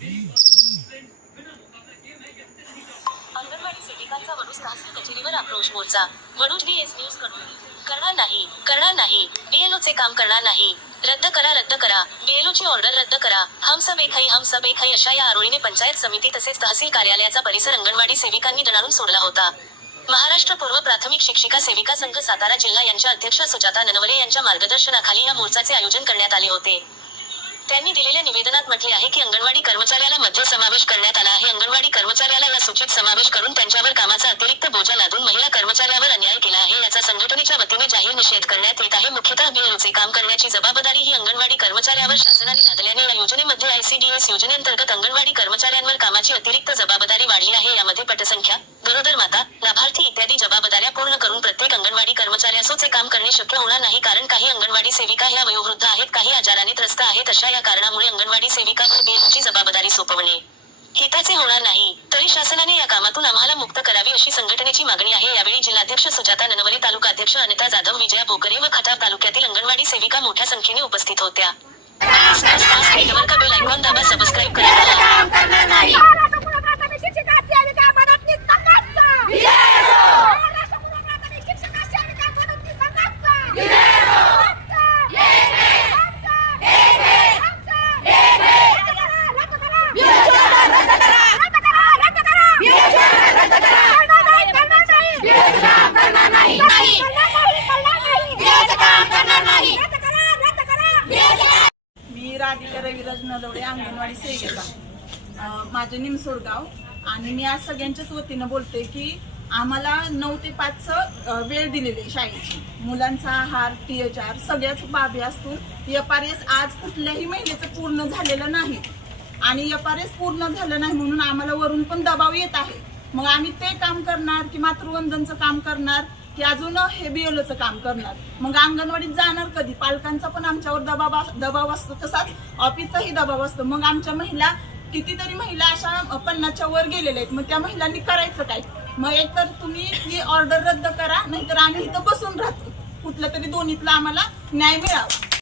अंगणवाडी सेविकांचा वडूज तहसील कचेरीवर आक्रोश मोर्चा. Vaduj DS news कडून करणार नाही बीएलओचे काम करणार नाही. रद्द करा बीएलओची ऑर्डर रद्द करा. हम सब एक है अशा या आरोळीने पंचायत समिती तसेच तहसील कार्यालयाचा परिसर अंगणवाडी सेविकांनी दणाणून सोडला होता. महाराष्ट्र पूर्व प्राथमिक शिक्षिका सेविका संघ सातारा जिल्हा यांच्या अध्यक्ष सुजाता ननवरे यांच्या मार्गदर्शनाखाली या मोर्चाचे आयोजन करण्यात आले होते. त्यांनी दिलेल्या निवेदनात म्हटले आहे की अंगणवाडी कर्मचाऱ्याला मध्ये समावेश करण्यात आला आहे. अंगणवाडी कर्मचाऱ्याला या सूचीत समावेश करून त्यांच्यावर कामाचा अतिरिक्त बोजा लादून महिला कर्मचाऱ्यावर अन्याय केला आहे. याचा संघटनेच्या वतीने जाहीर निषेध करण्यात येत आहे. मुख्यतः बीएलओचे काम करण्याची जबाबदारी ही अंगणवाडी कर्मचाऱ्यावर शासनाने लादल्याने या योजनेमध्ये ICDS योजनेअंतर्गत अंगणवाडी कर्मचाऱ्यांवर कामाची अतिरिक्त जबाबदारी वाढली आहे. यामध्ये पटसंख्या, गरोदर माता, लाभार्थी इत्यादी जबाबदाऱ्या पूर्ण करून प्रत्येक अंगणवाडी कर्मचाऱ्यासोचे काम करणे शक्य होणार नाही. कारण काही अंगणवाडी सेविका ह्या वयोवृद्ध आहेत, काही आजाराने त्रस्त आहेत. अशा या कारणामुळे अंगणवाडी सेविकांवर बीएलओची जबाबदारी सोपवणे हिताचे होणार नाही. तरी शासनाने या कामातून आम्हाला मुक्त करावी अशी संघटनेची मागणी आहे. यावेळी जिल्हाध्यक्ष सुजाता ननवरे, तालुकाध्यक्ष अनिता जाधव, विजया बोकरे व खटाव तालुक्यातील अंगणवाडी सेविका मोठ्या संख्येने उपस्थित होत्या. बेल आयकॉन दाबा, सबस्क्राईब करा. मी राधिका रविराज नलवडे, अंगणवाडी सेविका, माझे निमसोडगाव. आणि मी आज सगळ्यांच्याच वतीनं बोलते की आम्हाला 9 ते 5 वेळ दिलेली आहे शाळेची. मुलांचा आहार, THR सगळ्याच बाबी असतील. FRS आज कुठल्याही महिलेचं पूर्ण झालेलं नाही आणि FRS पूर्ण झालं नाही म्हणून आम्हाला वरून पण दबाव येत आहे. मग आम्ही ते काम करणार की मातृवंदनचं काम करणार की अजून हे BLOचं काम करणार? मग अंगणवाडीत जाणार कधी? पालकांचा पण आमच्यावर दबाव असतो, तसाच ऑफिसचाही दबाव असतो. मग आमच्या महिला, कितीतरी महिला अशा 50च्या वर गेलेल्या आहेत. मग त्या महिलांनी करायचं काय? मग एकतर तुम्ही ही ऑर्डर रद्द करा, नाहीतर आम्ही इथं बसून राहतो. कुठलं तरी दोन्हीतला आम्हाला न्याय मिळावा.